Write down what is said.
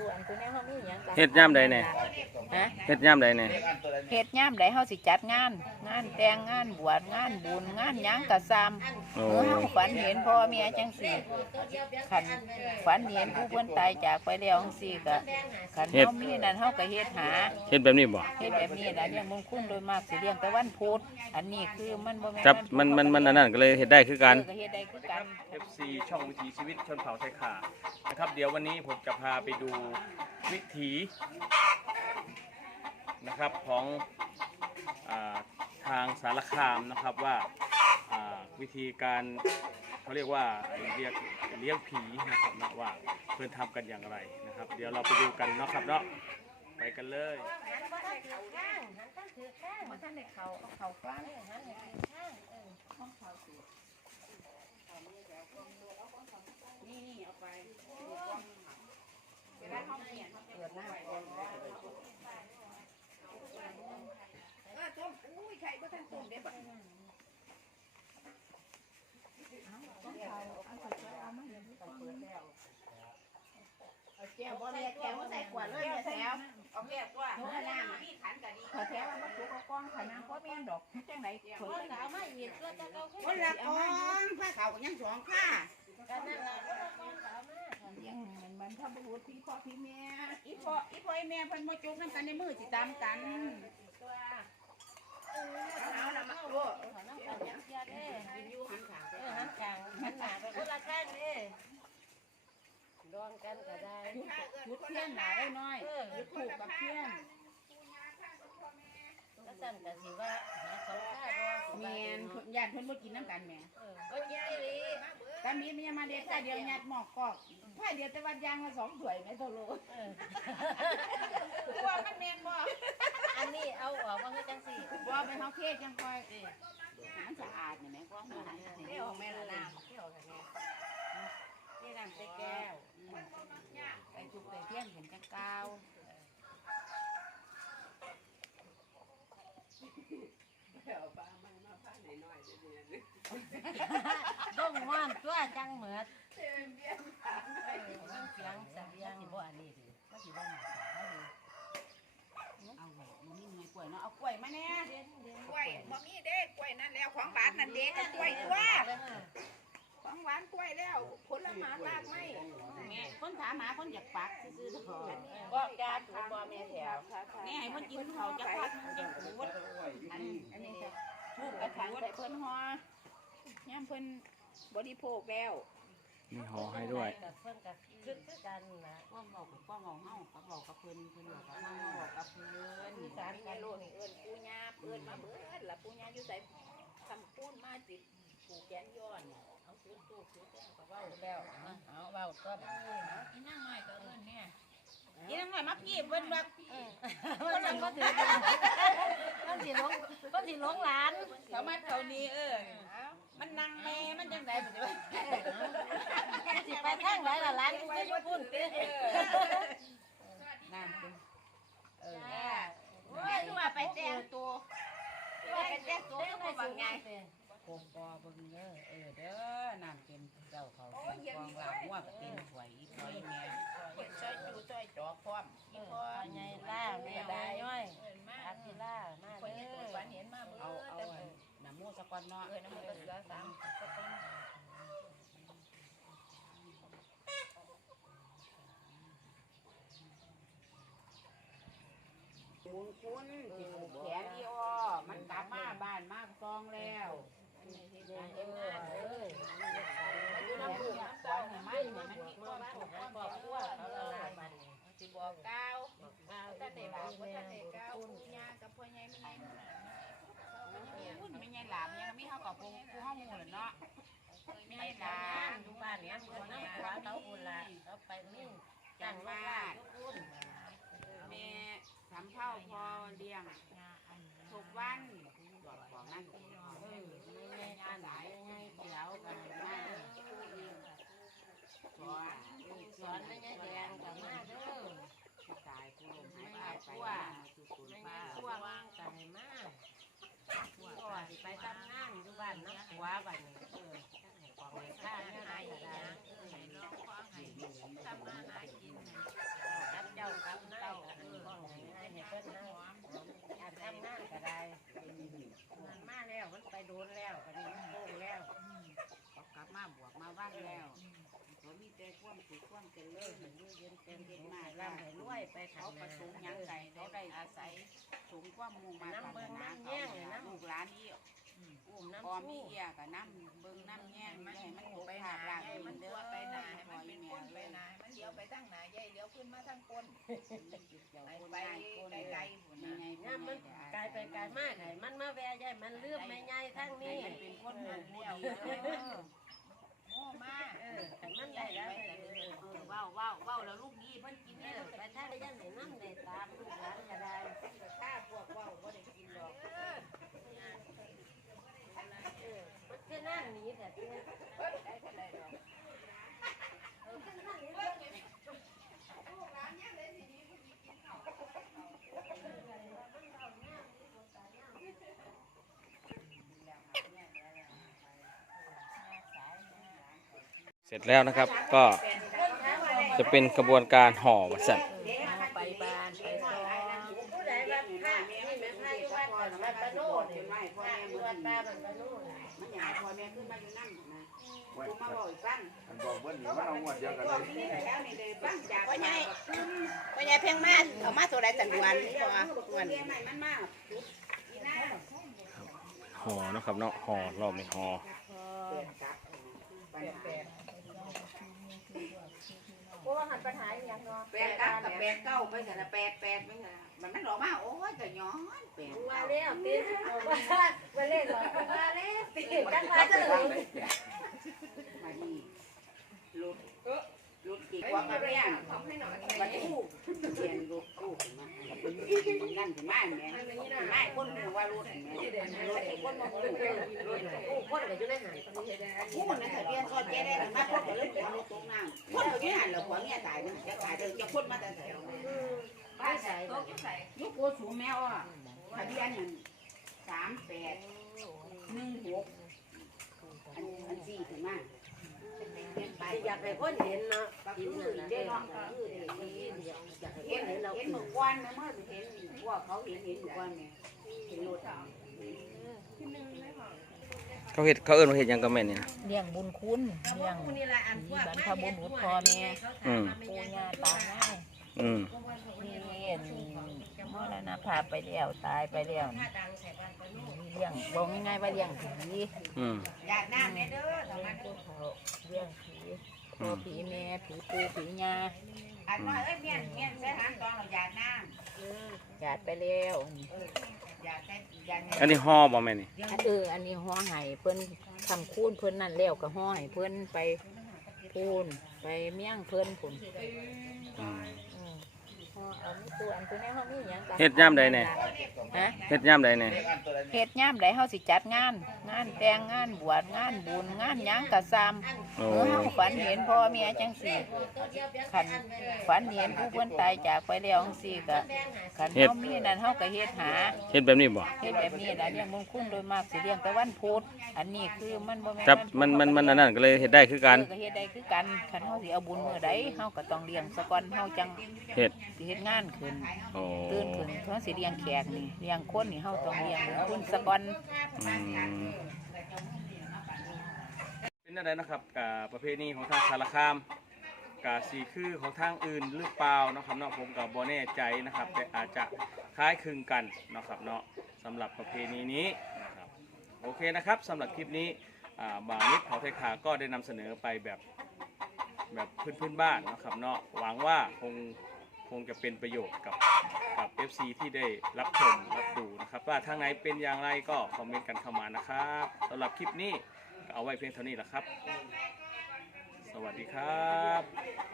ส่วนตัวแนวเฮามีหยังก็เฮ็ดยามใดแน่ ฮะเฮ็ดยามใดเนี่ยเฮ็ดยามใดเฮาสิจัดงาน งานแต่งงานบวชงานบุญงานหยังก็ซ้ำโอ้เมื่อเฮาฝันเห็นพ่อแม่จังซี่คันฝันเห็นผู้เพิ่นตายจากไปแล้วจังซี่ก็คันเฮามีนั่นเฮาก็เฮ็ดหา เฮ็ดแบบนี้บ่ เฮ็ดแบบนี้ล่ะเลี้ยงมงคลโดยมากสิเลี้ยงแต่วันพุธอันนี้คือมันบ่แม่นครับวัพุธมัน มัน มันอันนั้นก็เลยเฮ็ดได้คือกัน เออก็เฮ็ดได้คือกัน FC ช่องวิถีชีวิตชนเผ่าไทยขานะครับ เดี๋ยววันนี้ผมจะพาไปดูวิถีนะครับของอาทางสารคามนะครับว่าอ่าวิธีการเขาเรียกว่าเรียกเลี้ยงผีนะครับนะว่าเพื่อนทำกันอย่างไรนะครับ เดี๋ยวเราไปดูกันเนาะครับเนาะไปกันเลยบ่ทันได้เขาเอาเข้าฟัง แก้วบ่แม่แก้วใส่ขวดเลยแม่แถวเอาแก้วกว่าเอน้ำมีขันก็ดีขอแถวว่ามาถูกเอากล้องขนาดบ่แม่นดอกจังได๋ขอยเอามาอีกเพื่อจะเอาคนละกองผ้าขาวก็ยังสองผ้ากันนั่นล่ะยังมันมัน ทำบุญพี่พ่อพี่แม่อีพ่ออีพ่อไอแม่เพิ่นบ่จุกน้ำกันในมือสิตามกันเอาละมาโอ้อยู่หันขางเออหันกลางหันหนาไปคนละข้างนี่ดองกันก็ได้จุดเทียนหนาไว้น้อยเออจุดถูกกับเทียนก็สั่นก็สิว่าหาเขาฆ่าบ่แม่นเพิ่นญาติเพิ่นบ่กินน้ำกันแม่เออบ่ยินดีหลี ตามีมันยังมาเด็ดแต่เดียวญาติหมอกกอกถ้าเดียวแต่วันยางละสองถ้วยแม่โตโลเออตัวมันแม่นบ่อันนี้เอาออกมาคือจังซี่บ่ไปเฮาเคสจังค่อยมันสะอาดนี่แม่กล้องมันเดี๋ยวแม่ละน้ำเดี๋ยวกันแม่นี่น้ำใส่แก้วไปจุกไปเพี้ยนเห็นจังกาว ดงว่านตัวจังเหมือดเออมันเสียงเสียงบ่อันนี้ดิมันสิบ่หนาเฮาดิเอาไว้มันมีหน่วยกล้วยเนาะเอากล้วยมาแน่กล้วยบ่มีเด้กล้วยนั่นแล้วของหวานนั่นเด้กล้วยตัวของหวานกล้วยแล้วผลไม้รากไม้แม่คนถามหาคนอยากปักซื่อๆเถอะบ่ยาถูบ่แม่แถวแม่ให้เพิ่นกินเขาจะพักจะขูดอันอันนี้ค่ะถูกกระถางใส่เพิ่นฮอ ย่ามเพิ่นบริโภคแล้ว มีห่อให้ด้วยกับเพิ่นกับคือคือกันนะป้องบอกกับป้องเอาเฮากับบอกกับเพิ่นเพิ่นบอกกับเฮาบอกกับเพิ่นอีสานมีโลนี่เอิ้นปูญาเอิ้นมาเบิดล่ะปูญาอยู่ใส่ทำปูนมาติดผูกแขนย้อนเอาซื้อตู้ซื้อแก้วก็เว้าแล้วเอาเอาเว้าก็อีนั่งน้อยก็เอิ้นเนี่ยอีนั่งหน่อยมาพี่เพิ่นว่ามันยังบ่ถือมันสิหลงมันสิหลงหลานเขามาเท่านี้เออมั นั่งแม่มันจังได๋บ่ได้มันสิไปทางไหนล่ะหลานกูก็อยู่พุ่นตินั่นเป็นเออโอ้ยคือว่าไปแต่งตัวว่าไปแต่งตัวก็บ่ว่าไงโกกอเบิ่งเด้อเออเด้อนั่นเป็นเจ้าเขาเป็นกองลาหัวก็เป็นหวยอีพ่อยแม่เฮ็ดซอยจูซอยจอกพร้อมอีพอใหญ่ล่าแม่ได้ย่อยอาทิล่ามาเด้วอฝันเห็นมา เนาะเออน้ำมันก็เหลือสามก็ต้องบุญคุณสิผูกแขนอีอ้อมันกลับมาบ้านมากซองแล้ว คุ้นไม่ใช่หลามยังมีเฮากับผู้ผู้เฮาหมู่เนาะไม่ลาอยู่บ้านเนี่ยคนน้ำขาเขาบุญละเขาไปนี่จังว่าทุกคนเม่สำเภาพอเลี้ยงทุกวันบอกบอกนั่น ว้าบันนี้เออความค่าเนี่ยนะก็ได้ให้น้องฟ้าให้ทำมาหกินรับนั่เต้ให้ให้เพิ่นนะอันทำงานก็ได้มันมาแล้วมันไปโดนแล้วก็ดีโล่แล้วเขกลับมาบวกมาว่างแล้วเขามีแต่ข่วามสุข่วามเจริญมันเย็นเต็มเต็มมาร่ำให้รวยไปเขาประสงค์ยังไงเขาได้อาศัยสูงควมมุ่มาน้ำเบิ้งน้ำแย่น้ำลูกหลานนี่ อุ้มพอน้ำมีสู้เอียกับน้ำเบิ่งน้ำแย่งมัไม่นให้มันตกไปขานาดล่างให้มันเด้ตัวอไปไปนานาให้พมัอนเป็นแม่คนไปเลยนาให้มันเลี้ยวไปทางหนาใหญ่เลี้ยวขึ้นมาทางก้นเจ้าไปคนไปนายคนไกลๆพุ่นยัน่ะงไงย่ามมันกลายไปกลายมากให้มันมาแวะยายมันเลื่อมไม่ใหญ่ทั้งนี้มันเป็นคนหนั่นุ่นมแล้วดีเด้อโง่มากเออให้มันได้แล้วเออว้าวว้าวว้าวแล้วลูกนี้เพิ่นกินเอได้อไปถ้าได้ยันไหนน้ำในตามลูกหลานก็ได้ ข้าพวกว้าวบ่ได้กินดอก เออมันคือนั่งหนีแต่ เสร็จแล้วนะครับก็จะเป็นกระบวนการห่อวัสันเอาไปบ้านไปซอยผู้ใดว่าพระนี่แม่พระอยู่วัดกันวัดตะโนดเนี่ยพระอยู่วัดตาบันตะโนด มันอยากพอแม่ขึ้นมาอยู่นั่นนะกูมาบอกฟังมันบอกเบิ้ลนี่มันเอางวดเดียวกันบเลอกยที่นี่แล้วนี่เลยฟังจากว่าไงว่าไงเพ่งมาเอามาตัวใดจันดวนบ่ว่าตัวเรียนใหม่มันมากอีน่าห่อเนาะครับเนาะห่อรอบนี้ห่อเพราะว่าหันปัญหาอย่างเนาะแปดกับกับแปดเก้าไปแต่ละแปดแปดไปแต่ละมันมันหลอกมาโอ้ยแต่ย้อน แปดว่าแล้วติว่าว่าเล่นหรอว่าเล่นติจังว่าเลยมาดีลุดลุดกี่กว่ากันเนี่ยมันคู่เขียนลุดคู่มานั่นถึงมาเนี่ยไม่คนหูว่าลุดเนี่ยลุดคนมาหูลุดโอ้คนก็อยู่ในหันคู่นั่นทะเบียนซอยเจ๊ได้มาคนก็เลยเป็นลุดตรงน้ำคนก็ยี่หันแล้วหัวเมียตายมันจะตายเดินจะคนมาแต่แถวบ้านใส่ตกอยู่ใส่ยุคโกสูงแมวอะ ทะเบียนนั่นสามแปดหนึ่งหกอันอันสี่ถึงมาเป็นไปอยากให้คนเห็นเนาะก็กินคือนั่นเด้น่ะเนาะคืออยากอยากให้เห็นเห็นเราเห็นเมื่อวันนะเมื่อเห็นว่าเขาเห็นเห็นเมื่อวันเนี่ยเห็นรถเขาเห็ดเขาเอิ้นว่าเห็ดหยังกับแม่เนี่ยเลี้ยงบุญคุณเลี้ยงนี่แหละอันพวกบรรพบุรุษพ่อแม่อืมปู่ย่าตายาย อืมมีเลี้ยงมรณภาพไปแล้วตายไปแล้วถ้าดังใส่บ้านก็นู่นมีเลี้ยงบอกง่ายๆว่าเลี้ยงผีอืมอยากน้ำเนี่ยเด้อทำไมผู้เขาเลี้ยงผีพ่อผีแม่ผีปู่ผีย่าอันว่าเอ้ยเมียนเมียนใส่หางตอนเราอยากน้ญาติไปแล้วำอยากใส่อยากอันนี้ห่อบ่แม่นี่เอออันนี้ห่อไห้เพิ่นทำคูนเพิ่นนั่นแล้วก็ห่อให้เพิ่นไปพูนไปเมี่ยงเพิ่นพุ่นอืมอืมห่อ เอามีตัวอันตัวนี้เฮามีหยังกันเฮ็ดยามใดแน่ ฮะเฮ็ดยามใดเนี่ยเฮ็ดยามใดเฮาสิจัดงาน งานแต่งงานบวชงานบุญงานหยังก็ซ้ำโอ้เออเฮาฝันเห็นพ่อแม่จังซี่คันฝันเห็นผู้เพิ่นตายจากไปแล้วจังซี่ก็คันเฮามีนั่นเฮาก็เฮ็ดหา เฮ็ดแบบนี้บ่ เฮ็ดแบบนี้ล่ะเลี้ยงบุญคุณโดยมากสิเลี้ยงแต่วันพุธอันนี้คือมันบ่แม่นครับวัมันพุธมัน มันอันนั้นก็เลยเฮ็ดได้คือกัน เออก็เฮ็ดได้คือกันคันเฮาสิเอาบุญมื้อใดเฮาก็ต้องเลี้ยงซะก่อนเฮาจังเฮ็ด สิเฮ็ดงานขึ้นโอ้ตื่นขึ้นเฮาสิเลี้ยงแขกนี่เลี้ยงคนนี่เฮาต้องเลี้ยงบุญคุณซะก่อนอืมเป็นอะไรนะครับกับประเพณีของทางสารคามกับสีคือของทางอื่นหรือเปล่านะครับเนาะผมกับบ่แน่ใจนะครับ แต่อาจจะคล้ายคลึงกันนะครับเนาะสำหรับประเพณีนี้นะครับโอเคนะครับสำหรับคลิปนี้อ่าบ่าวนิดเขาไทยขาก็ได้นำเสนอไปแบบแบบพื้นพื้นๆบ้านนะครับเนาะหวังว่าคง คงจะเป็นประโยชน์กับกับ FC ที่ได้รับชมรับดูนะครับว่าทางไหนเป็นอย่างไรก็คอมเมนต์กันเข้ามานะครับสำหรับคลิปนี้ก็เอาไว้เพียงเท่านี้แหละครับ สวัสดีครับ